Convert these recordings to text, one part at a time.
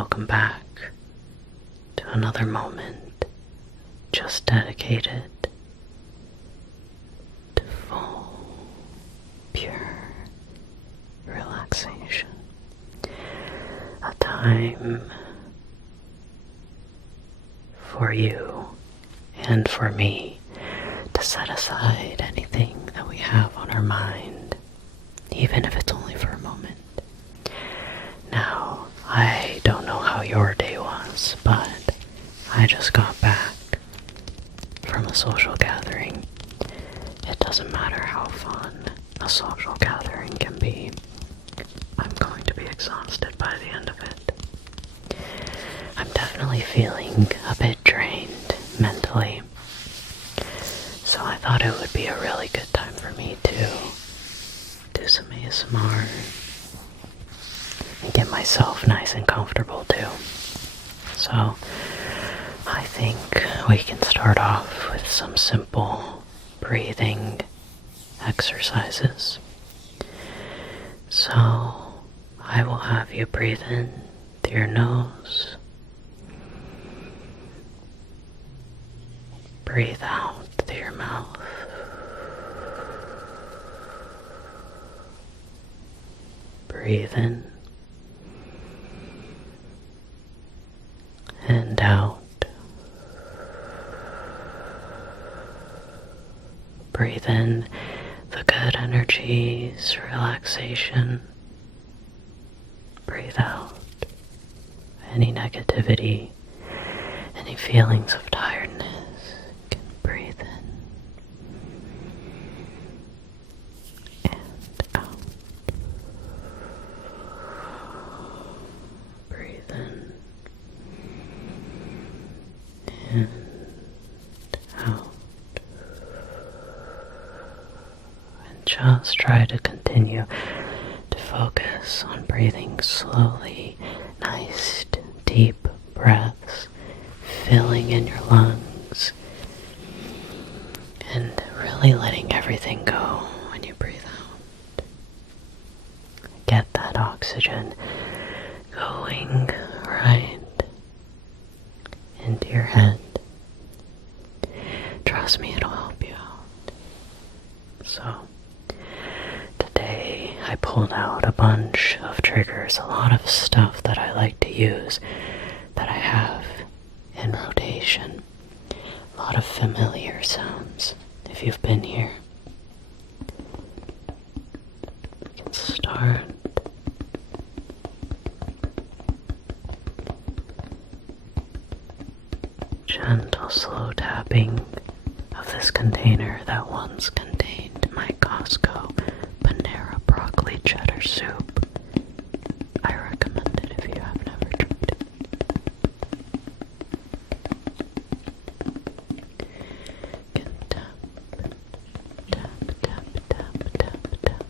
welcome back to another moment just dedicated to full, pure relaxation. A time for you and for me to set aside anything that we have on our mind, even if it's only for a moment. Now, I don't know how your day was, but I just got back from a social gathering. It doesn't matter how fun a social gathering can be. I'm going to be exhausted by the end of it. I'm definitely feeling a bit drained mentally. So I thought it would be a really good time for me to do some ASMR and get myself nice and comfortable too. So I think we can start off with some simple breathing exercises. So I will have you breathe in through your nose, breathe out through your mouth, breathe in and out. Breathe in the good energies, relaxation. Breathe out any negativity, any feelings of tiredness. You can breathe in and out. Breathe in and out. And just try to continue to focus on breathing slowly, nice deep breaths, filling in your lungs, and really letting everything go when you breathe out. Get that oxygen going right into your head. Trust me, it'll help you out. So, today I pulled out a bunch of triggers, a lot of stuff that I like to use that I have in rotation. A lot of familiar sounds. If you've been here, we can start. Gentle, slow tapping of this container that once contained my Costco Panera broccoli cheddar soup. I recommend it if you have never tried it. Can tap, tap, tap, tap, tap, tap, tap,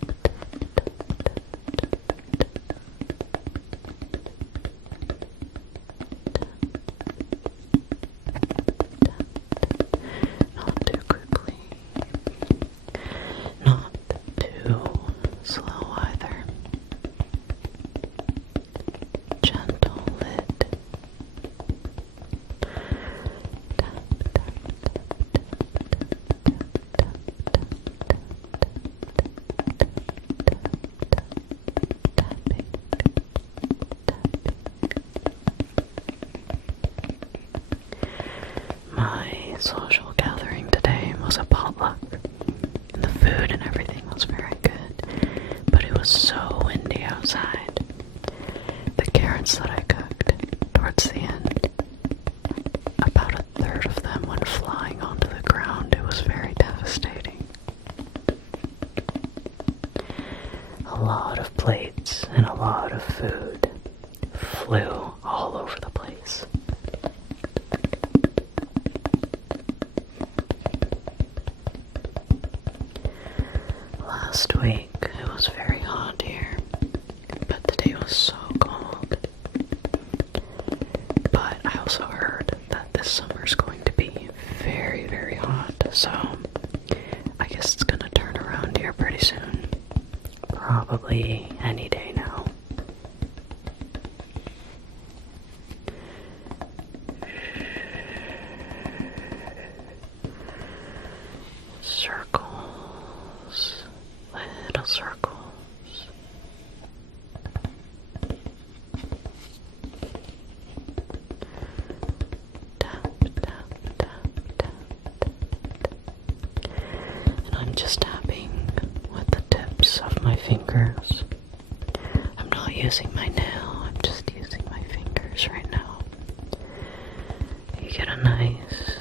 not too quickly, not too slow either. Gentle lid. Tap, tap, tap, My social gathering today was a potluck, and the food and everything was very good, but it was so windy outside. The carrots that I cooked towards the end, about a third of them went flying onto the ground. It was very devastating. A lot of plates and a lot of food flew all over the place. Last week it was very hot here, but today was so cold. But I also heard that this summer's going to be very, very hot, so I guess it's gonna turn around here pretty soon. Probably any day now. Circles. Little circles. Tap, tap, tap, tap. And I'm just tapping with the tips of my fingers. I'm not using my nail, I'm just using my fingers right now. You get a nice,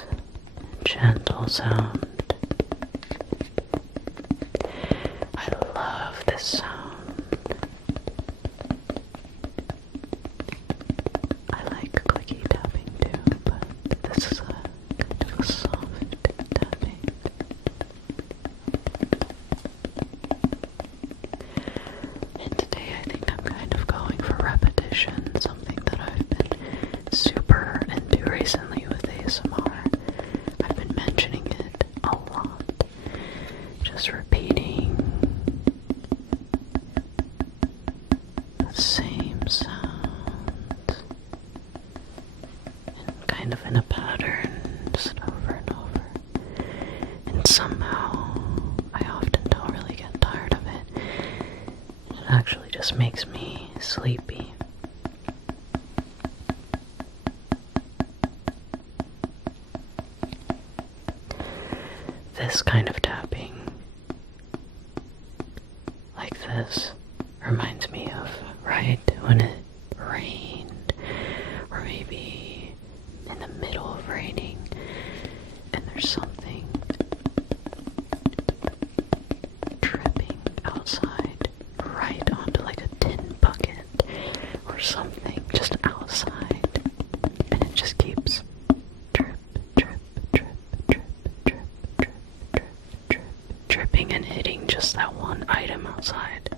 gentle sound. I love this sound. I like clicky tapping too, but this is a kind of a soft tapping. And today I think I'm kind of going for repetition, something that I've been super into recently with ASMR. I've been mentioning it a lot. Just repeating the same sounds and kind of in a pattern, just over and over. And somehow I often don't really get tired of it. It actually just makes me sleepy. This kind of tapping, like this, reminds me of, right, when it rained, or maybe in the middle of raining, and there's something dripping outside, right onto like a tin bucket, or something, just outside, and it just keeps drip, drip, drip, drip, drip, drip, drip, drip, dripping and hitting just that one item outside.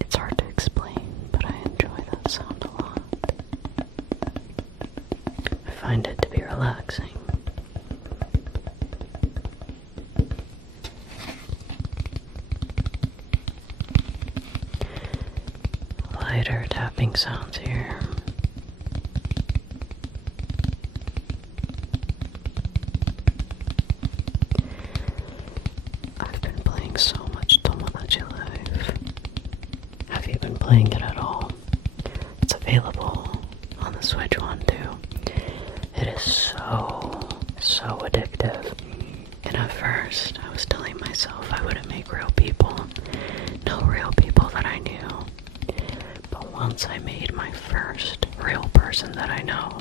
It's hard to explain, but I enjoy that sound a lot. I find it to be relaxing. Lighter tapping sounds here. I've been playing so much Tomodachi Life. Have you been playing it at all? It's available on the Switch one too. It is so addictive. And at first, I was telling myself I wouldn't make real people. No real people that I knew. But once I made my first real person that I know,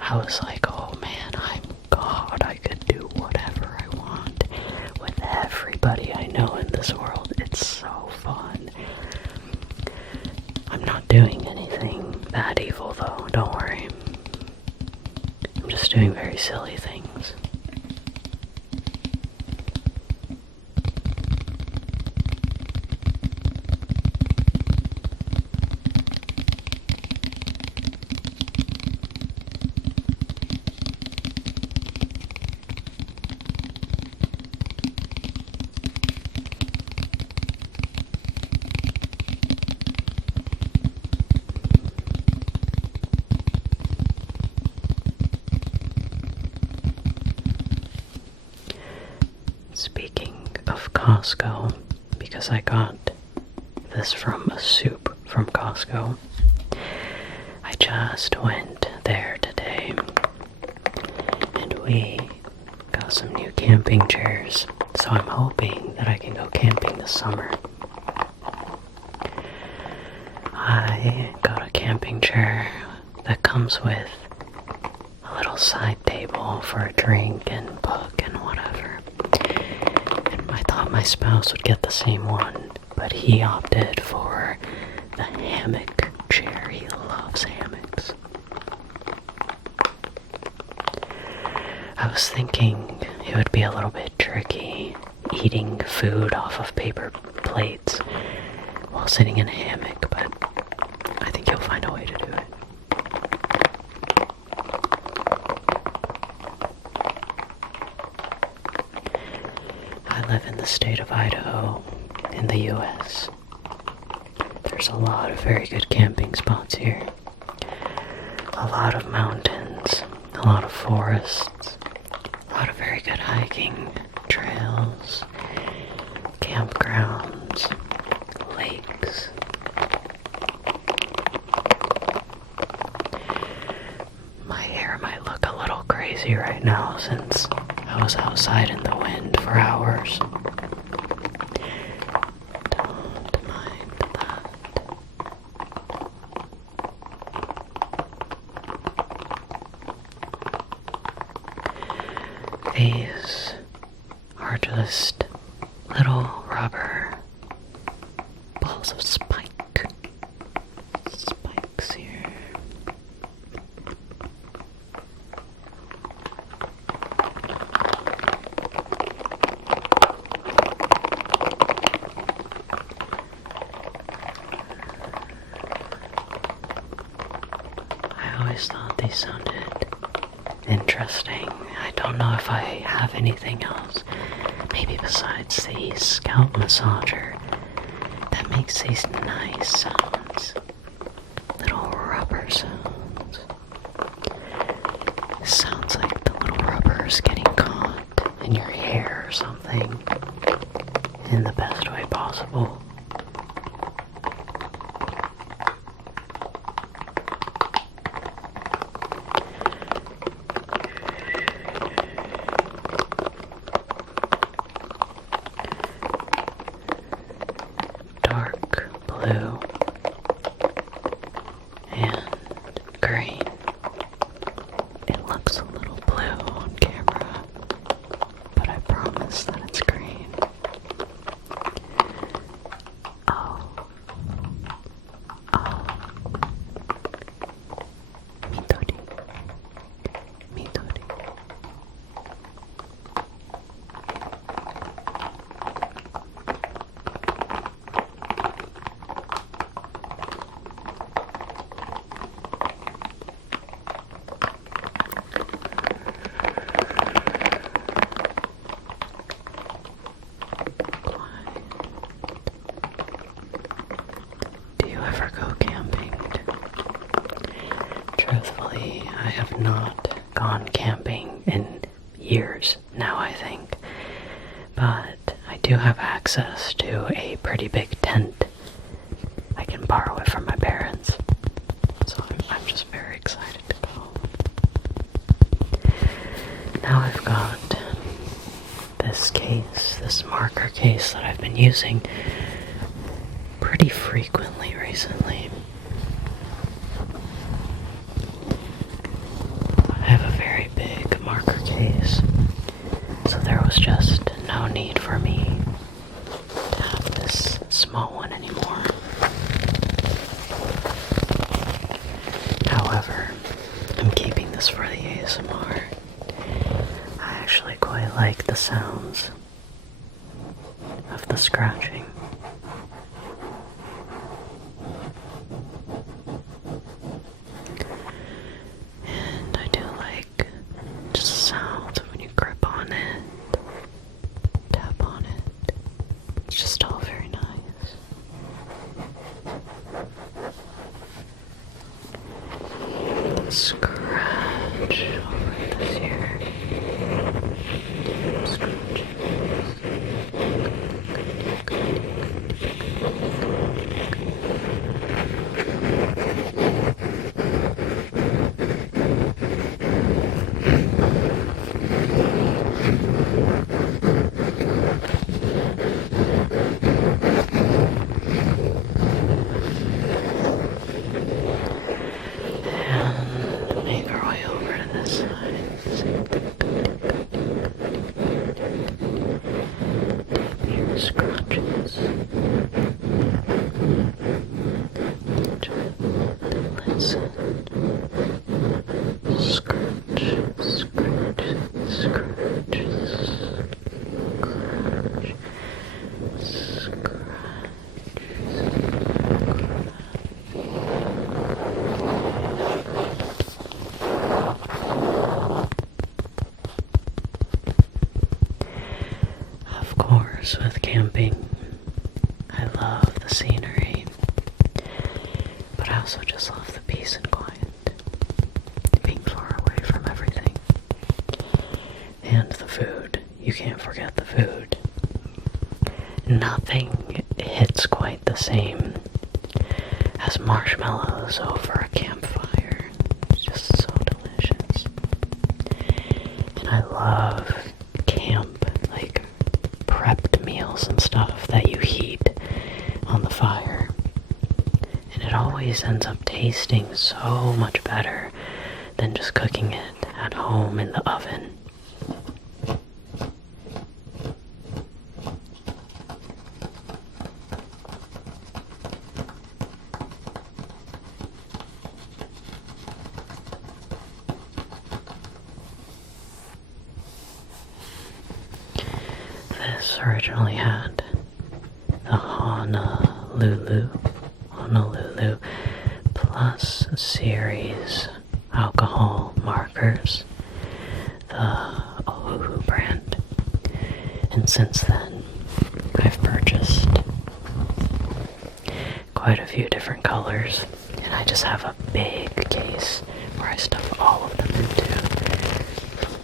I was like, oh man, I'm God. I could do whatever I want with everybody I know in this world. It's so fun. I'm not doing anything that evil though, don't worry. I'm just doing very silly things. Speaking of Costco, because I got this from a soup from Costco, I just went there today and we got some new camping chairs, so I'm hoping that I can go camping this summer. I got a camping chair that comes with a little side table for a drink and book and whatever. And I thought my spouse would get the same one, but he opted for the hammock chair. He loves hammocks. I was thinking it would be a little bit tricky eating food off of paper plates while sitting in a hammock, but I think he'll find a way to do it. I live in the state of Idaho in the US. There's a lot of very good camping spots here. a lot of mountains, a lot of forests, a lot of very good hiking trails, campgrounds, lakes. My hair might look a little crazy right now since I was outside in the wind for hours. Don't mind that. These are just little rubber balls of spikes here. I always thought these sounded interesting. I don't know if I have anything else, maybe besides the scalp massager, that makes these nice sounds. Little rubber sounds. It sounds like the little rubber is getting caught in your hair or something, in the best way possible. Dark blue and green. It looks a little blue on camera, but I promise that it's green. Oh. Midori. Do you ever go camping? Truthfully, I have not gone camping in years now, I think. But I do have access to a pretty big tent. I can borrow it from my parents. So I'm just very excited to go. Now I've got this case, this marker case that I've been using pretty frequently recently. I have a very big marker case, so there was just no need for me to have this small one anymore. However, I'm keeping this for the ASMR. I actually quite like the sounds of the scratching. And I do like just the sounds of when you grip on it, tap on it. It's just all very nice. Scratch over this here. Scratch. And make our way over to this side. Here, scratches. Listen. Scratch, scratch, scratch, scratch, scratch. food. You can't forget the food. Nothing hits quite the same as marshmallows over a campfire. It's just so delicious. And I love camp, like prepped meals and stuff that you heat on the fire. And it always ends up tasting so much better than just cooking it at home in the oven. This originally had the Honolulu Plus series alcohol markers, the Oahu brand, and since then I've purchased quite a few different colors, and I just have a big case where I stuff all of them into.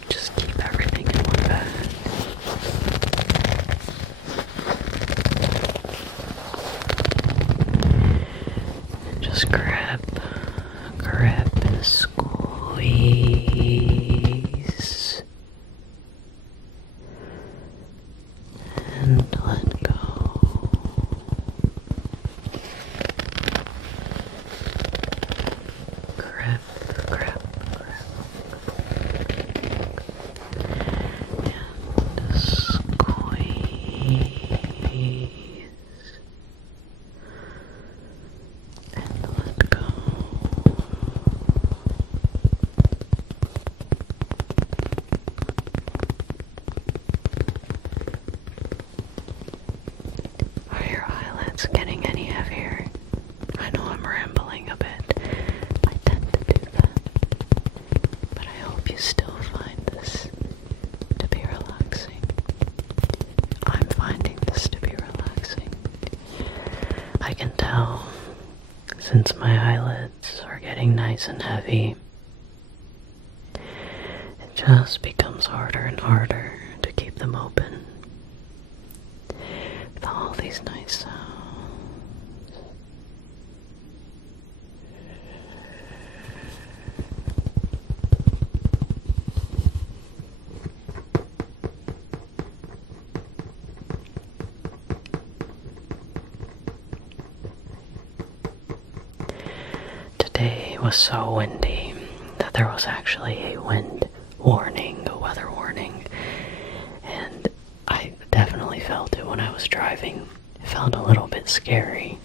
Just keep everything in one bag. Just grab and squeeze and let go. Grip and squeeze. Getting any heavier? I know I'm rambling a bit. I tend to do that. But I hope you still find this to be relaxing. I'm finding this to be relaxing. I can tell, since my eyelids are getting nice and heavy, it just becomes harder and harder to keep them open. With all these nice sounds. Today was so windy that there was actually a wind warning, a weather warning, and I definitely felt it when I was driving. It felt a little bit scary.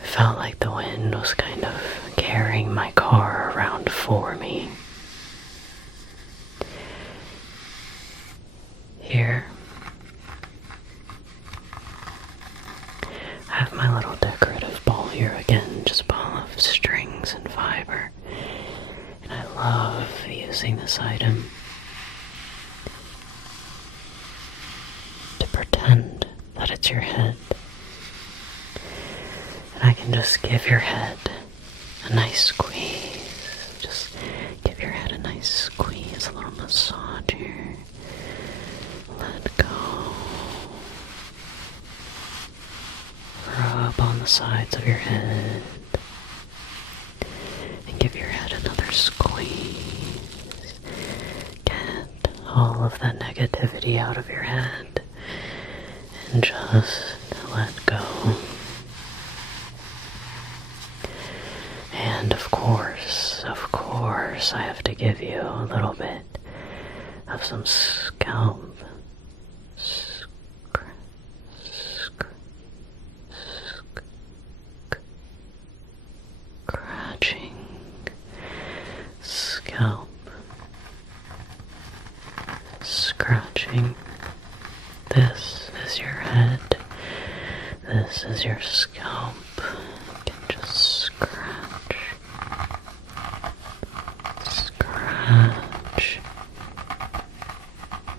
It felt like the wind was kind of carrying my car around for me. Here, I have my little decorative ball here again, just a ball of strings and fiber. And I love using this item to pretend that it's your head. And I can just give your head a nice squeeze. Just give your head a nice squeeze, a little massage here. Let go. Rub on the sides of your head. And give your head another squeeze. Get all of that negativity out of your head. And just let go. And of course, I have to give you a little bit of some scalp scratching. Scalp scratching. This is your head. This is your scalp. You can just scratch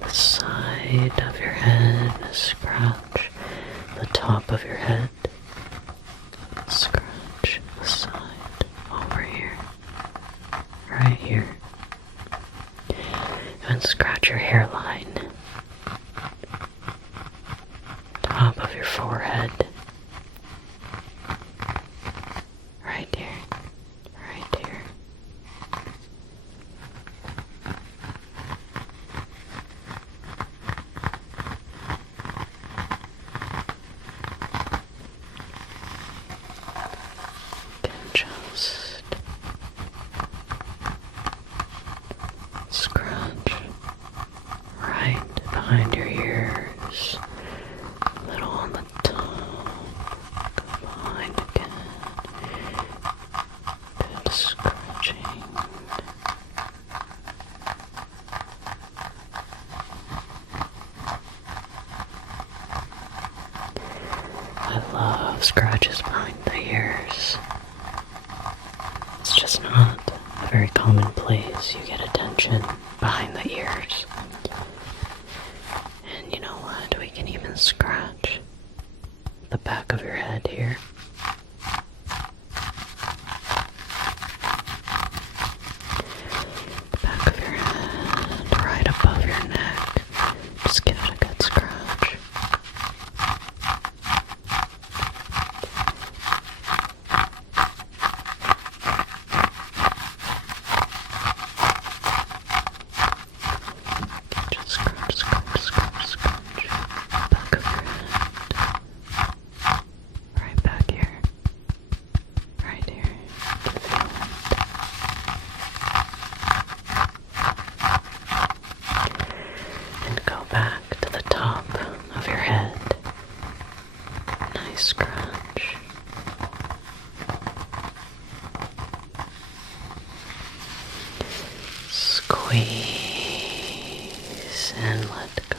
the side of your head, scratch the top of your head, scratch the side over here, right here. then scratch your hairline, top of your forehead, right here, right here. Just scratch right behind your ears, a little on the top, go behind again, good scratching. I love scratches behind the ears. It's just not a very common place you get attention behind the ears. And you know what? We can even scratch the back of your head here. The back of your head, right above your neck. Just give it a good scratch. Squeeze and let go.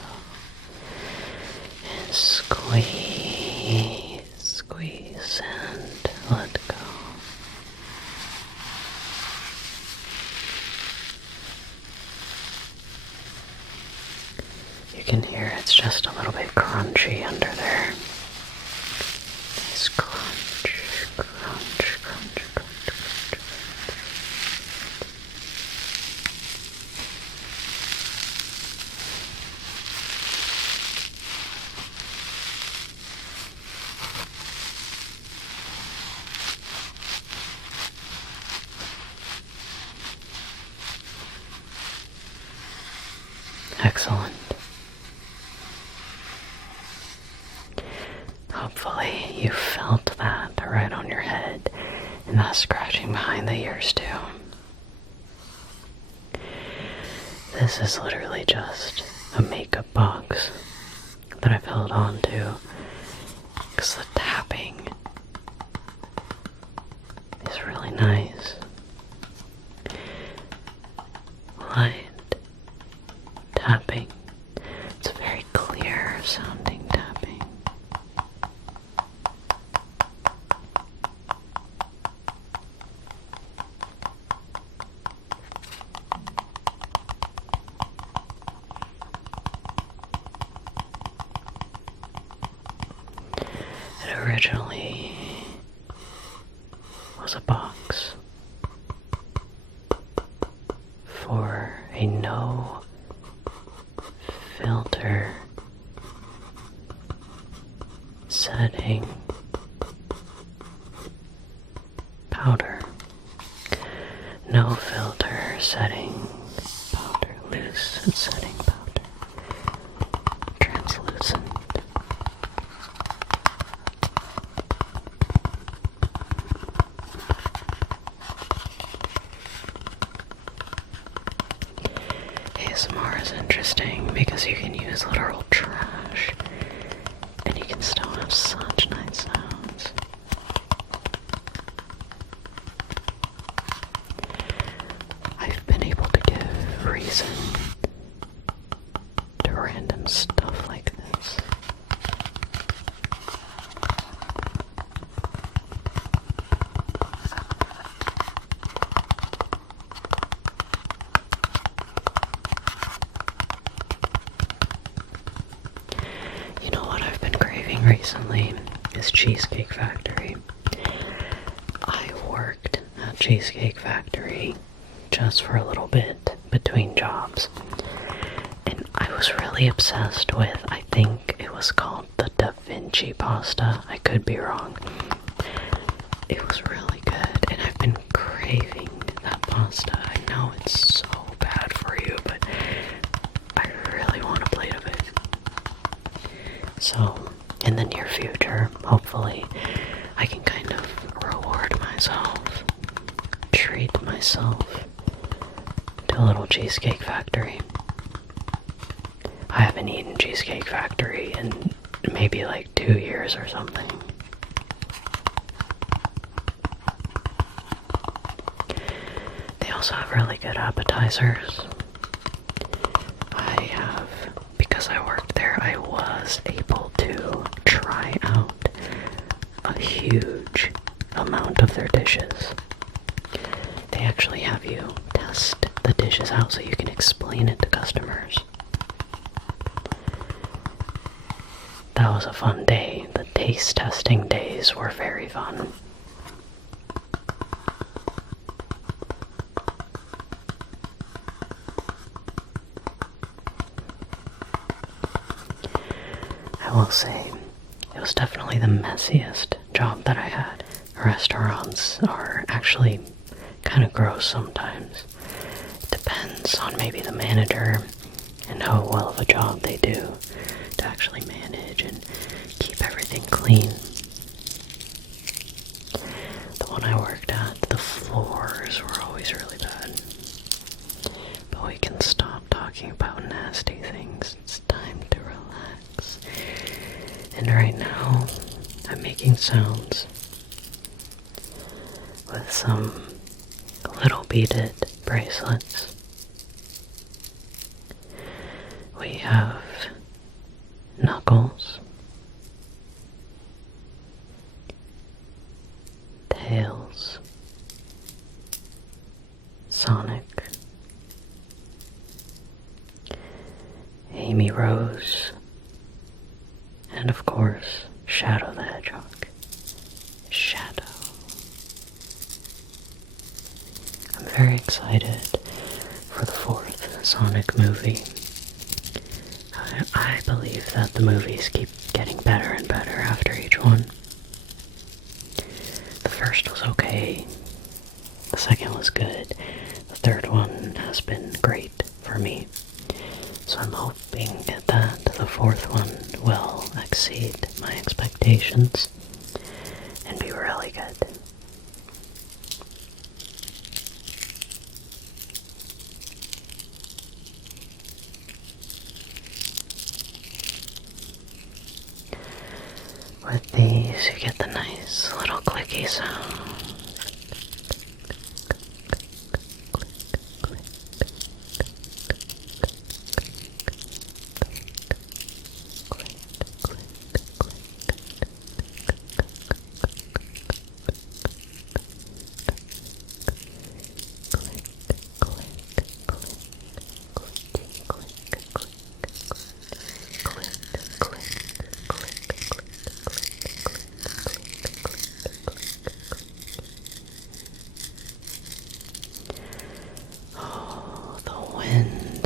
And squeeze, squeeze and let go. You can hear it's just a little bit crunchy under there. Nice crunch, crunch, crunch, crunch, crunch. Excellent. Hopefully you felt that right on your head and that scratching behind the ears too. This is literally just a makeup box that I've held on to because the tapping is really nice. Light tapping. It's very clear sounding tapping. It originally was a box for a no filter setting powder. No filter setting powder. Loose setting powder. Translucent. ASMR is interesting because you can use literal trash and you can still have such nice sounds. I've been able to give reason to random stuff like this. You know what I've been craving recently is Cheesecake Factory. I worked at Cheesecake Factory just for a little bit between jobs. And I was really obsessed with, I think it was called the Da Vinci pasta. I could be wrong. It was really good, and I've been craving that pasta. I know it's so bad for you, but I really want a plate of it. So, in the near future, hopefully, I can kind of reward myself, treat myself to a little Cheesecake Factory. I haven't eaten Cheesecake Factory in maybe like 2 years or something. They also have really good appetizers. Because I worked there, I was able to try out a huge amount of their dishes. They actually have you test the dishes out so you can explain it to customers. That was a fun day. The taste testing days were very fun. I will say, it was definitely the messiest job that I had. Restaurants are actually kind of gross sometimes. It depends on maybe the manager and how well of a job they do to actually manage and keep everything clean. The one I worked at, the floors were always really bad. But we can stop talking about nasty things. It's time to relax. And right now, I'm making sounds with some little beaded bracelets. We have Knuckles, Tails, Sonic, Amy Rose, and of course, Shadow the Hedgehog. Shadow. I'm very excited for the 4th Sonic movie. I believe that the movies keep getting better and better after each one. The first was okay. The second was good. The third one has been great for me. So I'm hoping that the 4th one will exceed my expectations and be really good. With these, you get the nice little clicky sound.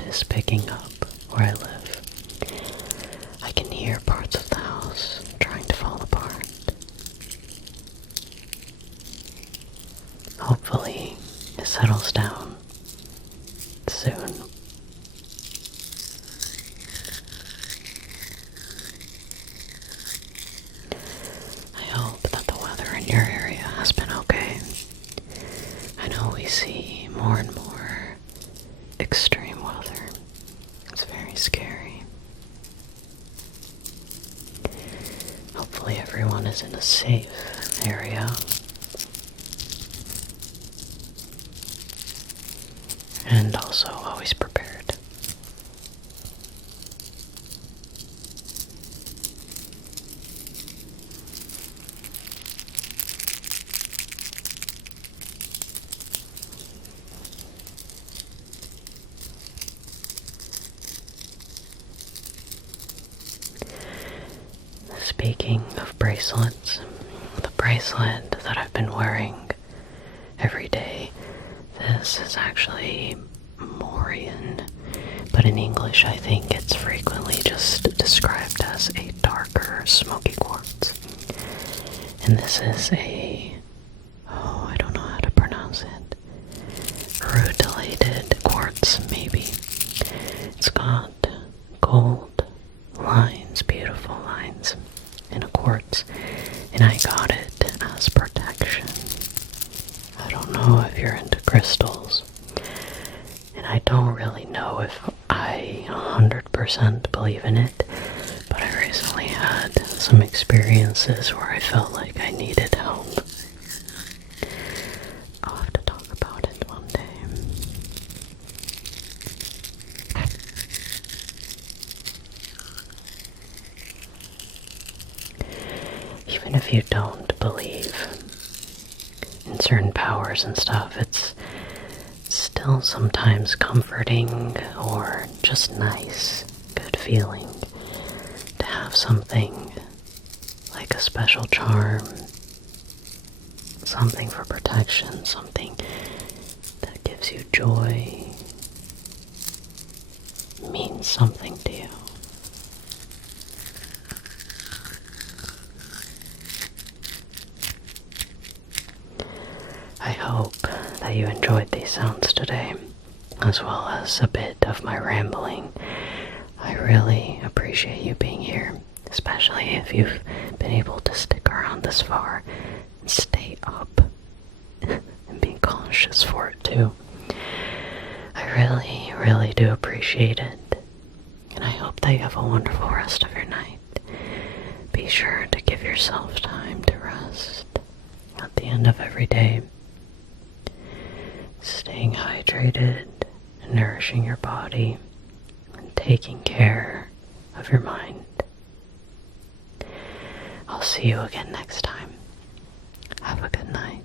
Is picking up where I live. I can hear parts of the house trying to fall apart. Hopefully, it settles down soon. I hope that the weather in your area has been okay. I know we see more and more extreme weather. It's very scary. Hopefully everyone is in a safe area. And also always prepared. Speaking of bracelets, the bracelet that I've been wearing every day, this is actually Morian, but in English I think it's frequently just described as a darker smoky quartz. And this is I don't know how to pronounce it, rutilated quartz maybe. It's got gold lines, beautiful lines, in a quartz, and I got it as protection. I don't know if you're into crystals, and I don't really know if I 100% believe in it, but I recently had some experiences where I felt like I needed help. I'll have to talk about it one day. Even if you don't believe in certain powers and stuff, it's still sometimes comforting or just nice, good feeling to have something like a special charm, something for protection, something that gives you joy, means something to you. I hope that you enjoyed these sounds today, as well as a bit of my rambling. I really appreciate you being here, especially if you've been able to stick around this far and stay up and be conscious for it too. I really, really do appreciate it, and I hope that you have a wonderful rest of your night. Be sure to give yourself time to rest at the end of every day. Staying hydrated and nourishing your body and taking care of your mind. I'll see you again next time. Have a good night.